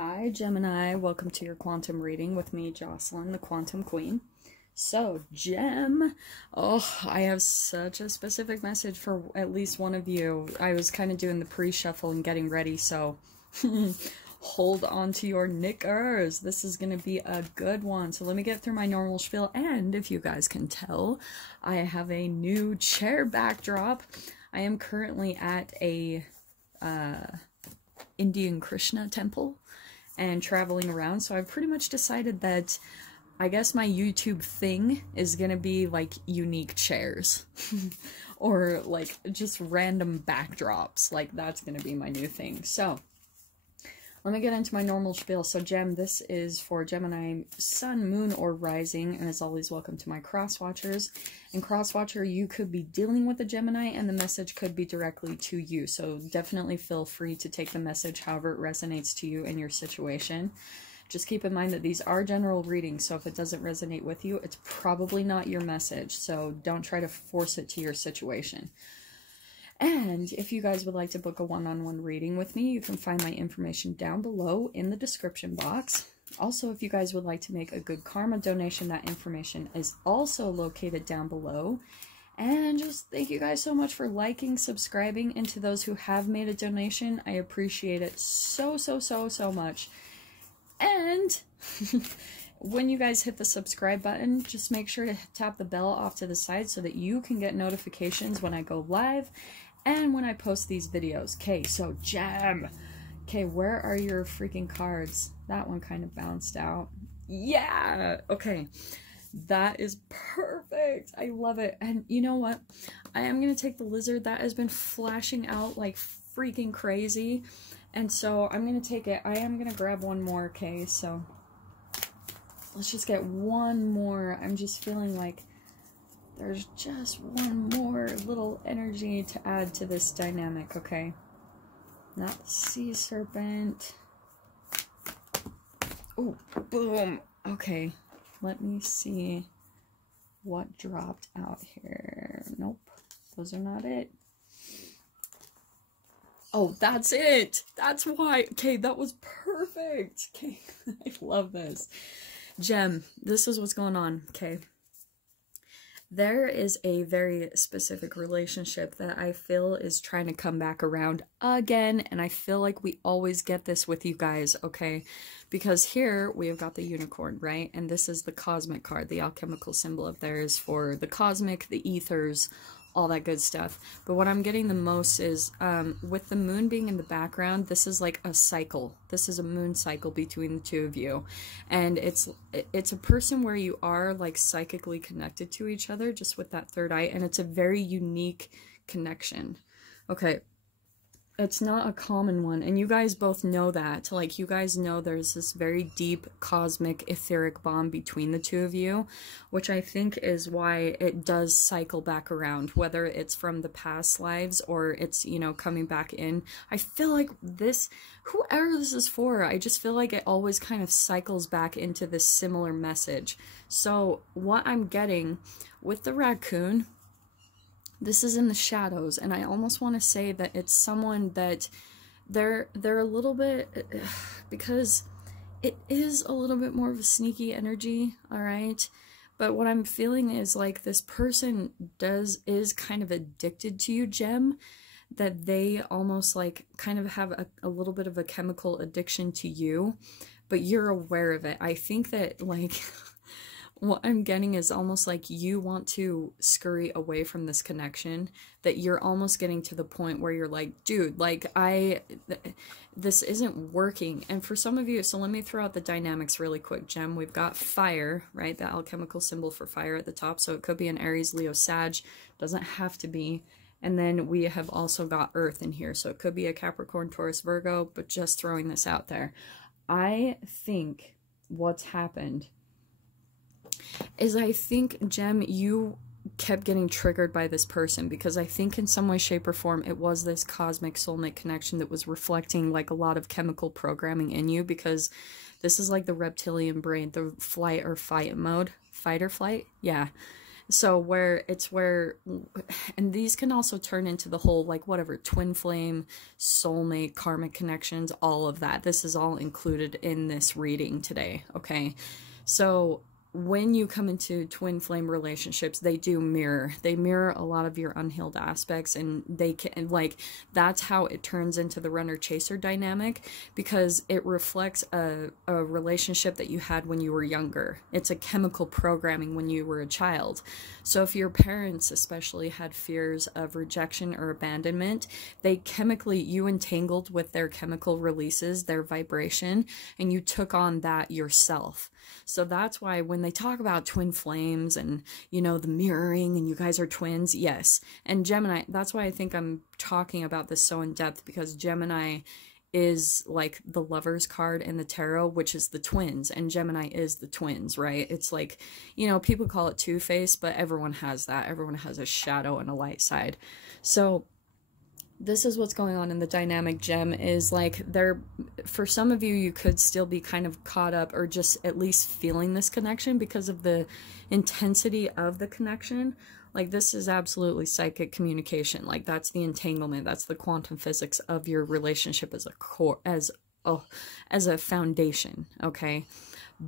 Hi Gemini, welcome to your quantum reading with me, Jocelyn, the Quantum Queen. So, Gem, I have such a specific message for at least one of you. I was kind of doing the pre-shuffle and getting ready, so hold on to your knickers. This is going to be a good one. So let me get through my normal spiel, and if you guys can tell, I have a new chair backdrop. I am currently at a Indian Krishna temple and traveling around, so I've pretty much decided that I guess my YouTube thing is gonna be like unique chairs or like just random backdrops. Like that's gonna be my new thing. So let me get into my normal spiel. So Gem, this is for Gemini sun, moon, or rising, and as always, welcome to my cross watchers. And cross watcher, you could be dealing with a Gemini and the message could be directly to you. So definitely feel free to take the message however it resonates to you in your situation. Just keep in mind that these are general readings, so if it doesn't resonate with you, it's probably not your message. So don't try to force it to your situation. And if you guys would like to book a one-on-one reading with me, you can find my information down below in the description box. Also, if you guys would like to make a good karma donation, that information is also located down below. And just thank you guys so much for liking, subscribing, and to those who have made a donation, I appreciate it so much. And when you guys hit the subscribe button, just make sure to tap the bell off to the side so that you can get notifications when I go live and when I post these videos. Okay, so Gem. Okay, where are your freaking cards? That one kind of bounced out. Yeah! Okay. That is perfect. I love it. And you know what? I am going to take the lizard. That has been flashing out like freaking crazy. And so I'm going to take it. I am going to grab one more, okay? So let's just get one more. I'm just feeling like there's just one more little energy to add to this dynamic, okay? Not the sea serpent. Oh, boom. Okay, let me see what dropped out here. Nope, those are not it. Oh, that's it. That's why. Okay, that was perfect. Okay, I love this. Gem, this is what's going on, okay? There is a very specific relationship that I feel is trying to come back around again, and I feel like we always get this with you guys, okay? Because here we have got the unicorn, right? And this is the cosmic card. The alchemical symbol of theirs for the cosmic, the ethers, all that good stuff. But what I'm getting the most is with the moon being in the background, this is like a cycle. This is a moon cycle between the two of you, and it's a person where you are like psychically connected to each other just with that third eye, and it's a very unique connection. Okay, it's not a common one, and you guys both know that. Like, you guys know there's this very deep cosmic etheric bond between the two of you, which I think is why it does cycle back around, whether it's from the past lives or it's, you know, coming back in. I feel like this, whoever this is for, I just feel like it always kind of cycles back into this similar message. So what I'm getting with the raccoon, this is in the shadows, and I almost want to say that it's someone that they're a little bit, because it is a little bit more of a sneaky energy, all right? But what I'm feeling is like this person is kind of addicted to you, Gem, that they almost like kind of have a little bit of a chemical addiction to you, but you're aware of it. I think that like what I'm getting is almost like you want to scurry away from this connection, that you're almost getting to the point where you're like, dude, like this isn't working. And for some of you, so let me throw out the dynamics really quick, Gem. We've got fire, right? The alchemical symbol for fire at the top. So it could be an Aries, Leo, Sag. Doesn't have to be. And then we have also got earth in here. So it could be a Capricorn, Taurus, Virgo, but just throwing this out there. I think what's happened is I think, Gem, you kept getting triggered by this person, because I think in some way, shape, or form it was this cosmic soulmate connection that was reflecting like a lot of chemical programming in you, because this is like the reptilian brain, the flight or fight mode, fight or flight, yeah. So and these can also turn into the whole, like, whatever, twin flame, soulmate, karmic connections, all of that. This is all included in this reading today, okay? So when you come into twin flame relationships, they mirror a lot of your unhealed aspects, and they can, like, that's how it turns into the runner chaser dynamic, because it reflects a relationship that you had when you were younger. It's a chemical programming when you were a child. So if your parents especially had fears of rejection or abandonment, you entangled with their chemical releases, their vibration, and you took on that yourself. So that's why when they talk about twin flames and, you know, the mirroring and you guys are twins, yes. And Gemini, that's why I think I'm talking about this so in depth, because Gemini is like the Lover's card in the tarot, which is the twins, and Gemini is the twins, right? It's like, you know, people call it two-faced, but everyone has that. Everyone has a shadow and a light side. So this is what's going on in the dynamic, Gem, is like for some of you, you could still be kind of caught up, or just at least feeling this connection because of the intensity of the connection. Like, this is absolutely psychic communication. Like, that's the entanglement. That's the quantum physics of your relationship as a core, as a foundation, okay?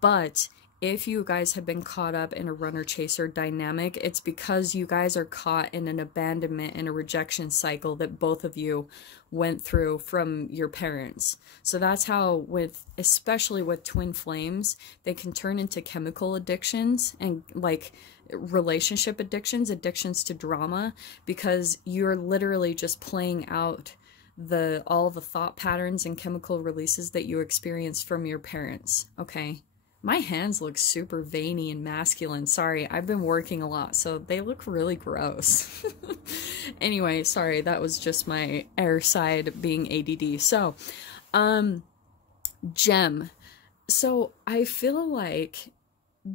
But if you guys have been caught up in a runner-chaser dynamic, it's because you guys are caught in an abandonment and a rejection cycle that both of you went through from your parents. So that's how, especially with twin flames, they can turn into chemical addictions and, like, relationship addictions to drama, because you're literally just playing out all the thought patterns and chemical releases that you experienced from your parents, okay? My hands look super veiny and masculine. Sorry, I've been working a lot, so they look really gross. Anyway, sorry, that was just my air side being ADD. So, Gem. So, I feel like,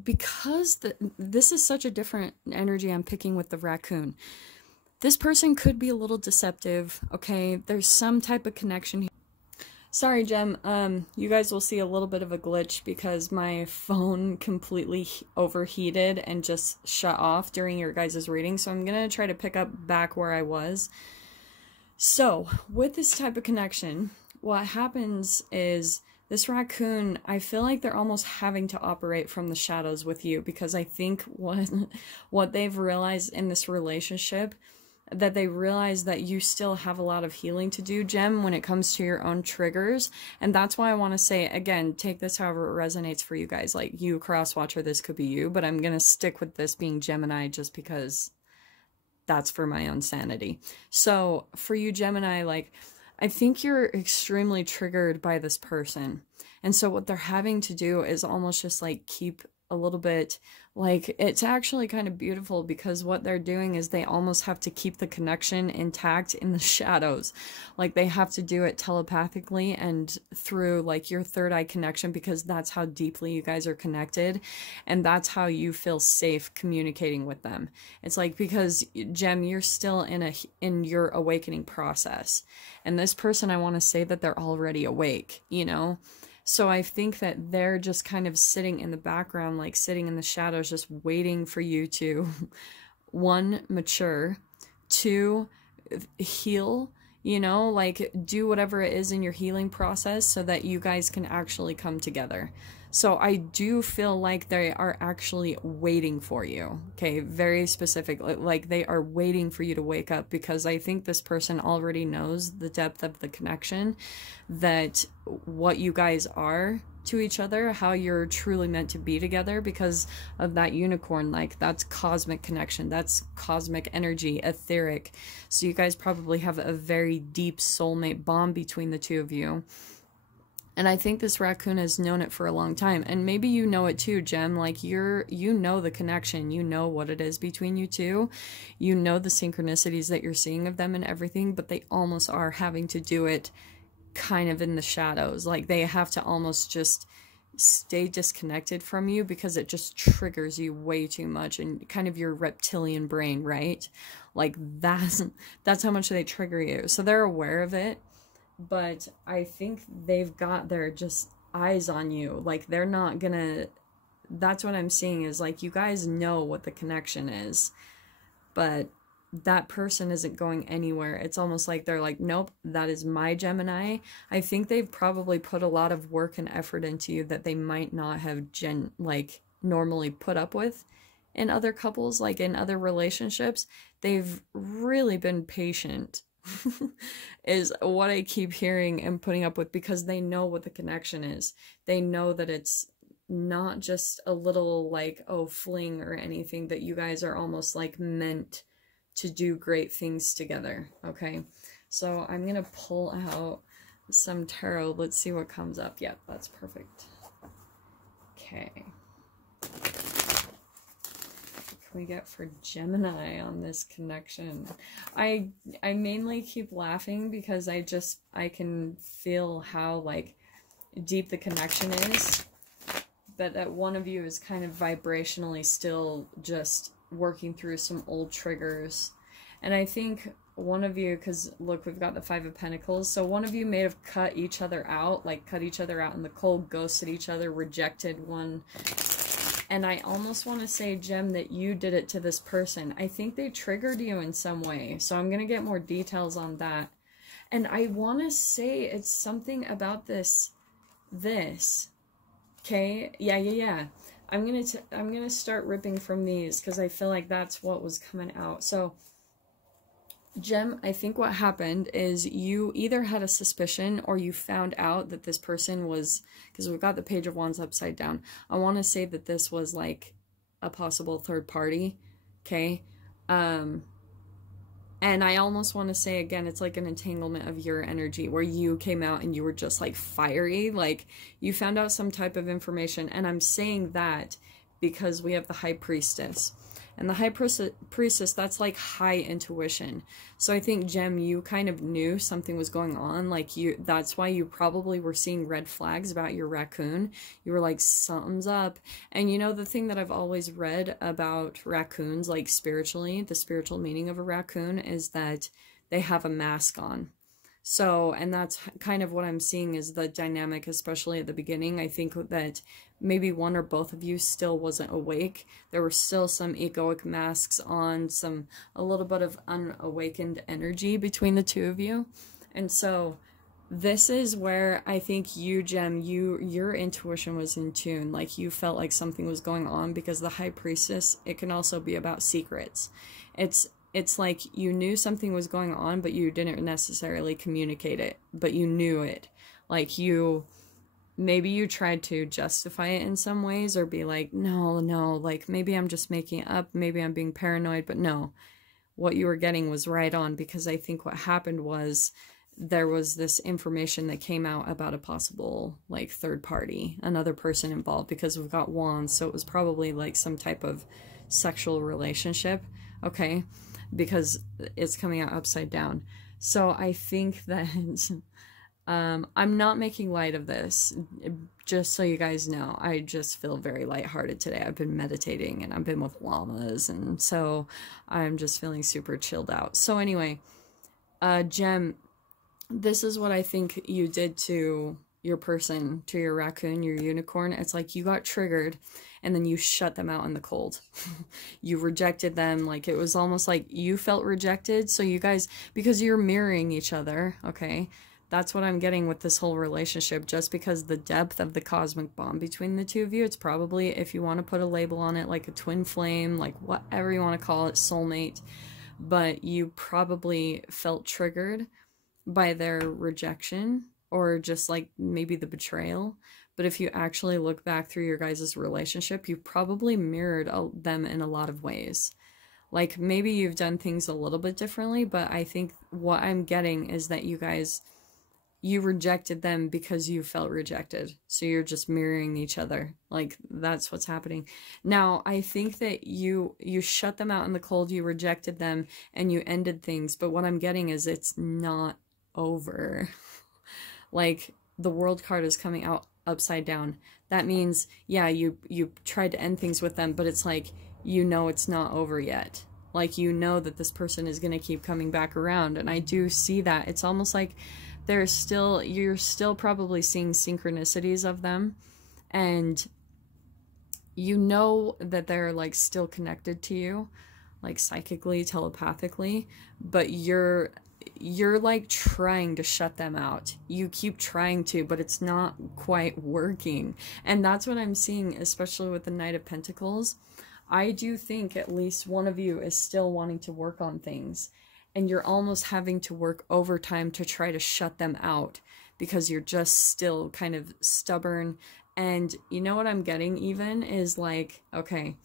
because this is such a different energy I'm picking with the raccoon, this person could be a little deceptive, okay? There's some type of connection here. Sorry, Gem, you guys will see a little bit of a glitch because my phone completely overheated and just shut off during your guys' reading, so I'm gonna try to pick up back where I was. So, with this type of connection, what happens is, this raccoon, I feel like they're almost having to operate from the shadows with you, because I think what they've realized in this relationship, that they realize that you still have a lot of healing to do, Gem, when it comes to your own triggers. And that's why I want to say, again, take this however it resonates for you guys. Like, you cross-watcher, this could be you, but I'm going to stick with this being Gemini just because that's for my own sanity. So, for you, Gemini, like, I think you're extremely triggered by this person. And so what they're having to do is almost just, like, keep a little bit, like, it's actually kind of beautiful, because what they're doing is they almost have to keep the connection intact in the shadows. Like, they have to do it telepathically and through, like, your third eye connection, because that's how deeply you guys are connected, and that's how you feel safe communicating with them. It's like, because, Gem, you're still in your awakening process, and this person, I want to say that they're already awake, you know? So I think that they're just kind of sitting in the background, like sitting in the shadows, just waiting for you to, one, mature, two, heal, you know, like do whatever it is in your healing process so that you guys can actually come together. So I do feel like they are actually waiting for you, okay, very specific, like they are waiting for you to wake up, because I think this person already knows the depth of the connection, that what you guys are to each other, how you're truly meant to be together, because of that unicorn, like that's cosmic connection, that's cosmic energy, etheric. So you guys probably have a very deep soulmate bond between the two of you. And I think this raccoon has known it for a long time. And maybe you know it too, Gem. Like, you know the connection. You know what it is between you two. You know the synchronicities that you're seeing of them and everything. But they almost are having to do it kind of in the shadows. Like, they have to almost just stay disconnected from you, because it just triggers you way too much. And kind of your reptilian brain, right? Like, that's how much they trigger you. So they're aware of it. But I think they've got their just eyes on you. Like, they're not gonna that's what I'm seeing, is like you guys know what the connection is, but that person isn't going anywhere. It's almost like they're like, nope, that is my Gemini. I think they've probably put a lot of work and effort into you that they might not have normally put up with in other couples, like in other relationships. They've really been patient is what I keep hearing and putting up with, because they know what the connection is. They know that it's not just a little like, oh, fling or anything, that you guys are almost like meant to do great things together. Okay, so I'm gonna pull out some tarot. Let's see what comes up. Yep, that's perfect. Okay, what can we get for Gemini on this connection? I mainly keep laughing because I can feel how like deep the connection is, but that one of you is kind of vibrationally still just working through some old triggers. And I think one of you, because look, we've got the Five of Pentacles, so one of you may have cut each other out, like cut each other out in the cold, ghosted each other, rejected one. And I almost want to say, Gem, that you did it to this person. I think they triggered you in some way, so I'm going to get more details on that. And I want to say it's something about this, okay, yeah. I'm gonna start ripping from these because I feel like that's what was coming out. So, Gem, I think what happened is you either had a suspicion or you found out that this person was, because we've got the Page of Wands upside down. I want to say that this was like a possible third party, okay? And I almost want to say, again, it's like an entanglement of your energy where you came out and you were just like fiery, like you found out some type of information. And I'm saying that because we have the High Priestess. And the High Priestess, that's like high intuition. So I think, Gem, you kind of knew something was going on. Like that's why you probably were seeing red flags about your raccoon. You were like, something's up. And you know, the thing that I've always read about raccoons, like spiritually, the spiritual meaning of a raccoon is that they have a mask on. So, and that's kind of what I'm seeing is the dynamic, especially at the beginning. I think that maybe one or both of you still wasn't awake. There were still some egoic masks on, a little bit of unawakened energy between the two of you. And so this is where I think you, Gem, your intuition was in tune. Like you felt like something was going on, because the High Priestess, it can also be about secrets. It's like you knew something was going on, but you didn't necessarily communicate it, but you knew it. Like maybe you tried to justify it in some ways or be like, no, like maybe I'm just making it up, maybe I'm being paranoid, but no, what you were getting was right on, because I think what happened was there was this information that came out about a possible like third party, another person involved, because we've got wands, so it was probably like some type of sexual relationship, okay? Because it's coming out upside down. So I think that I'm not making light of this, just so you guys know. I just feel very lighthearted today. I've been meditating and I've been with llamas, and so I'm just feeling super chilled out. So anyway, Gem, this is what I think you did to your person, to your raccoon, your unicorn. It's like you got triggered and then you shut them out in the cold. You rejected them. Like it was almost like you felt rejected. So you guys, because you're mirroring each other, okay? That's what I'm getting with this whole relationship, just because the depth of the cosmic bond between the two of you. It's probably, if you want to put a label on it, like a twin flame, like whatever you want to call it, soulmate. But you probably felt triggered by their rejection, or just like maybe the betrayal. But if you actually look back through your guys' relationship, you probably mirrored them in a lot of ways. Like maybe you've done things a little bit differently, but I think what I'm getting is that you rejected them because you felt rejected. So you're just mirroring each other. Like that's what's happening. Now, I think that you shut them out in the cold, you rejected them, and you ended things. But what I'm getting is it's not over. Like the World card is coming out upside down. That means, yeah, you tried to end things with them, but it's like, you know, it's not over yet. Like, you know that this person is going to keep coming back around. And I do see that. It's almost like you're still probably seeing synchronicities of them. And you know that they're like still connected to you, like psychically, telepathically, but you're like trying to shut them out. You keep trying to, but it's not quite working. And that's what I'm seeing, especially with the Knight of Pentacles. I do think at least one of you is still wanting to work on things, and you're almost having to work overtime to try to shut them out because you're just still kind of stubborn. And you know what I'm getting even is like, okay,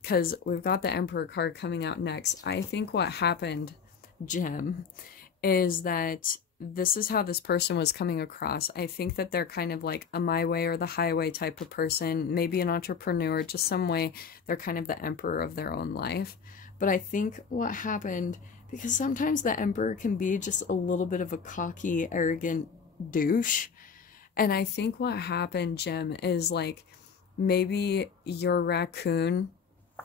because we've got the Emperor card coming out next. I think what happened, Gem, is that this is how this person was coming across. I think that they're kind of like a my way or the highway type of person, maybe an entrepreneur, just some way they're kind of the emperor of their own life. But I think what happened, because sometimes the emperor can be just a little bit of a cocky, arrogant douche. And I think what happened, Gem, is like maybe your raccoon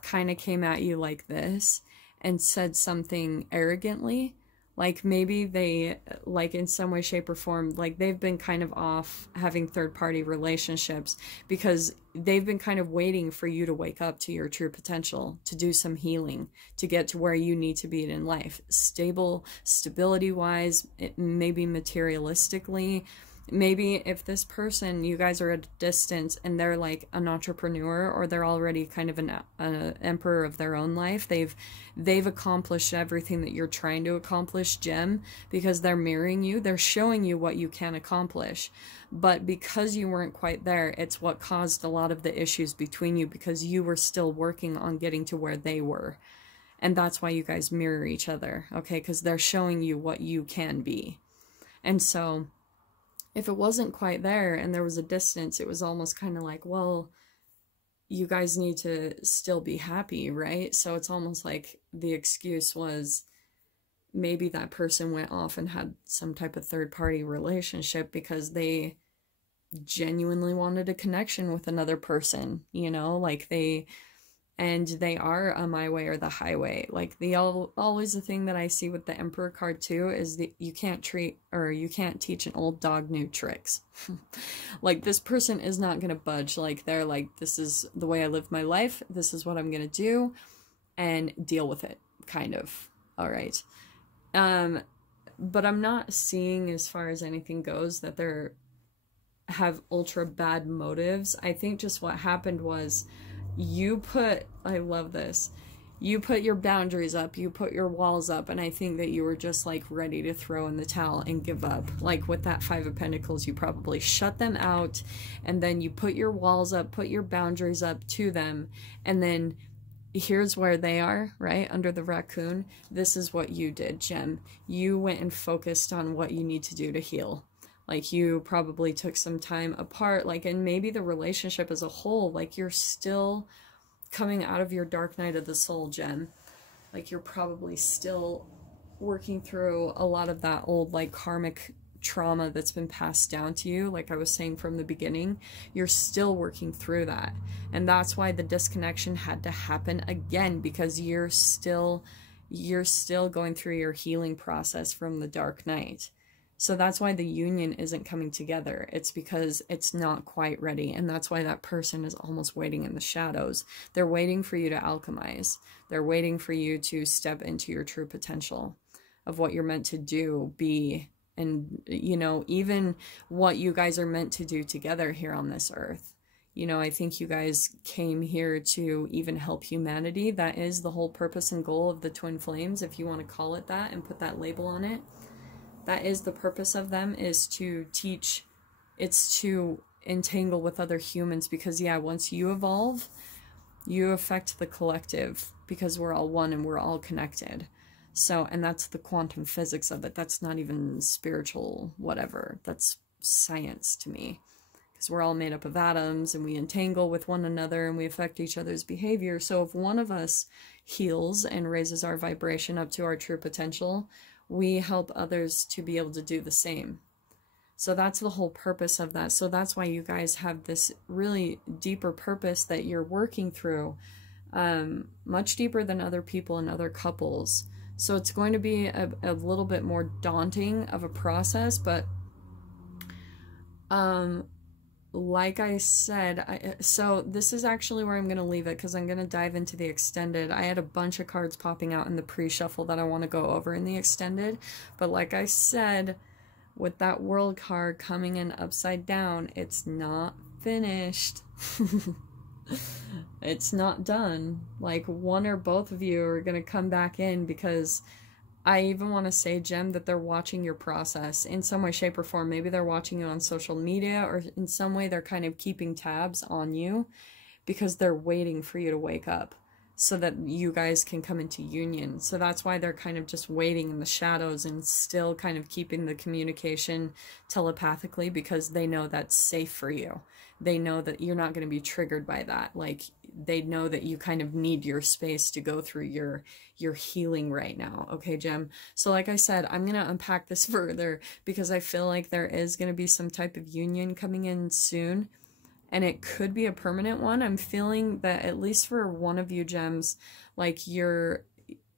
kind of came at you like this and said something arrogantly. Like maybe they, like in some way, shape, or form, like they've been kind of off having third-party relationships because they've been kind of waiting for you to wake up to your true potential, to do some healing, to get to where you need to be in life. Stability-wise, maybe materialistically. Maybe if this person, you guys are at a distance and they're like an entrepreneur, or they're already kind of an emperor of their own life, they've accomplished everything that you're trying to accomplish, Gem, because they're mirroring you. They're showing you what you can accomplish. But because you weren't quite there, it's what caused a lot of the issues between you, because you were still working on getting to where they were. And that's why you guys mirror each other, okay? Because they're showing you what you can be. And so if it wasn't quite there and there was a distance, it was almost kind of like, well, you guys need to still be happy, right? So it's almost like the excuse was maybe that person went off and had some type of third-party relationship because they genuinely wanted a connection with another person, you know, like they are a my way or the highway. Like always the thing that I see with the Emperor card too is that you can't teach an old dog new tricks. Like this person is not going to budge. Like they're like, this is the way I live my life. This is what I'm going to do and deal with it, kind of. All right. But I'm not seeing, as far as anything goes, that they're have ultra bad motives. I think just what happened was I love this, you put your boundaries up, you put your walls up, and I think that you were just like ready to throw in the towel and give up. Like with that Five of Pentacles, you probably shut them out, and then you put your walls up, put your boundaries up to them, and then here's where they are, right? Under the raccoon. This is what you did, Gem. You went and focused on what you need to do to heal. Like you probably took some time apart, like, and maybe the relationship as a whole, like you're still coming out of your dark night of the soul, Gem. Like you're probably still working through a lot of that old like karmic trauma that's been passed down to you. Like I was saying from the beginning, you're still working through that. And that's why the disconnection had to happen again, because you're still going through your healing process from the dark night. So that's why the union isn't coming together. It's because it's not quite ready. And that's why that person is almost waiting in the shadows. They're waiting for you to alchemize. They're waiting for you to step into your true potential of what you're meant to do, be, and, you know, even what you guys are meant to do together here on this earth. You know, I think you guys came here to even help humanity. That is the whole purpose and goal of the twin flames, if you want to call it that and put that label on it. That is the purpose of them, is to teach, it's to entangle with other humans, because yeah, once you evolve, you affect the collective, because we're all one and we're all connected. So, and that's the quantum physics of it. That's not even spiritual, whatever. That's science to me, because we're all made up of atoms and we entangle with one another and we affect each other's behavior. So if one of us heals and raises our vibration up to our true potential, we help others to be able to do the same. So that's the whole purpose of that. So that's why you guys have this really deeper purpose that you're working through, much deeper than other people and other couples. So it's going to be a little bit more daunting of a process, but like I said, so this is actually where I'm going to leave it, because I'm going to dive into the extended. I had a bunch of cards popping out in the pre-shuffle that I want to go over in the extended, but like I said, with that world card coming in upside down, it's not finished. It's not done. Like, one or both of you are going to come back in, because I even want to say, Gem, that they're watching your process in some way, shape, or form. Maybe they're watching you on social media, or in some way they're kind of keeping tabs on you, because they're waiting for you to wake up so that you guys can come into union. So that's why they're kind of just waiting in the shadows and still kind of keeping the communication telepathically, because they know that's safe for you. They know that you're not going to be triggered by that. Like, they know that you kind of need your space to go through your healing right now. Okay, Gem? So like I said, I'm going to unpack this further, because I feel like there is going to be some type of union coming in soon, and it could be a permanent one. I'm feeling that, at least for one of you, Gems, like you're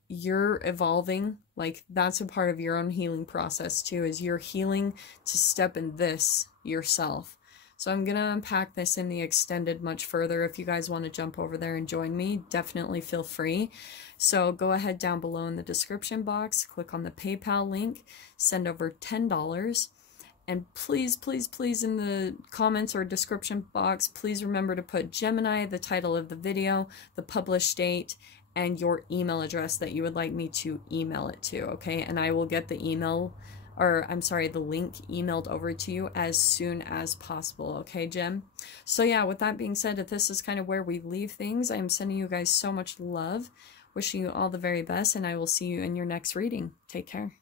evolving. Like, that's a part of your own healing process too, is you're healing to step in this yourself. So I'm going to unpack this in the extended much further. If you guys want to jump over there and join me, definitely feel free. So go ahead down below in the description box, click on the PayPal link, send over $10. And please, please, please, in the comments or description box, please remember to put Gemini, the title of the video, the published date, and your email address that you would like me to email it to, okay? And I will get the email, or I'm sorry, the link emailed over to you as soon as possible, okay, Gem? So yeah, with that being said, if this is kind of where we leave things, I am sending you guys so much love, wishing you all the very best, and I will see you in your next reading. Take care.